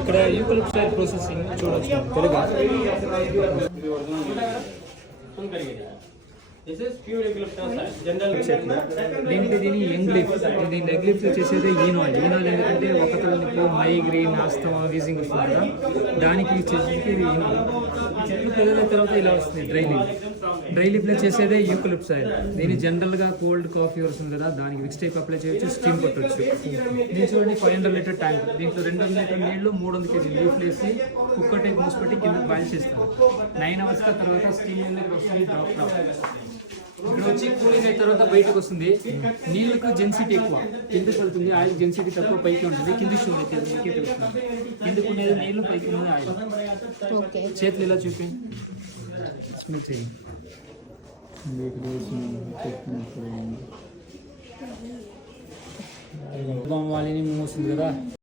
ఇక్కడ eucalyptus oil processing చూడొచ్చు తెలుగు. దీని యంగ్ లీఫ్. దీని లెగ్ లీఫ్ చేసేది ఈనాయిల్. ఈనాయిల్ ఎందుకంటే ఒక తలనొప్పి, మైగ్రేన్, ఆస్తమా, వీజింగ్ వస్తుంది కదా, దానికి చేసేది ఇది ఈనాయిల్. చెట్లు పెరిగిన తర్వాత ఇలా వస్తుంది డ్రై లీఫ్. డ్రై లీఫ్లో చేసేదే యూకలిప్టస్ ఆయిల్. దీన్ని జనరల్గా కోల్డ్ కాఫీ వస్తుంది కదా, దానికి విక్స్ టైప్ అప్లై చేయొచ్చు, స్టీమ్ కొట్టవచ్చు. దీని చూడండి 500 లీటర్ ట్యాంక్. దీంట్లో 200 లీటర్ నీళ్లు 300 కేజీ లీఫ్లు వేసి కుక్కర్ టైప్ మూసి పెట్టి కింద బాయిల్ చేస్తారు. 9 అవర్స్ తర్వాత స్టీమ్ అనేది వస్తుంది. ఇక్కడ వచ్చి కూలింగ్ అయిన తర్వాత బయటకు వస్తుంది. నీళ్ళకు జెన్సిటీ ఎక్కువ, కిందకి వెళ్తుంది. ఆయిల్ జెన్సిటీ తక్కువ, పైకి ఉంటుంది. కింది షో అయితే తెలుస్తుంది. కిందకు ఉండేది నీళ్ళు, పైకి ఉన్నది ఆయిల్. చేతులు ఇలా చూపి వాళ్ళని మూసింది కదా.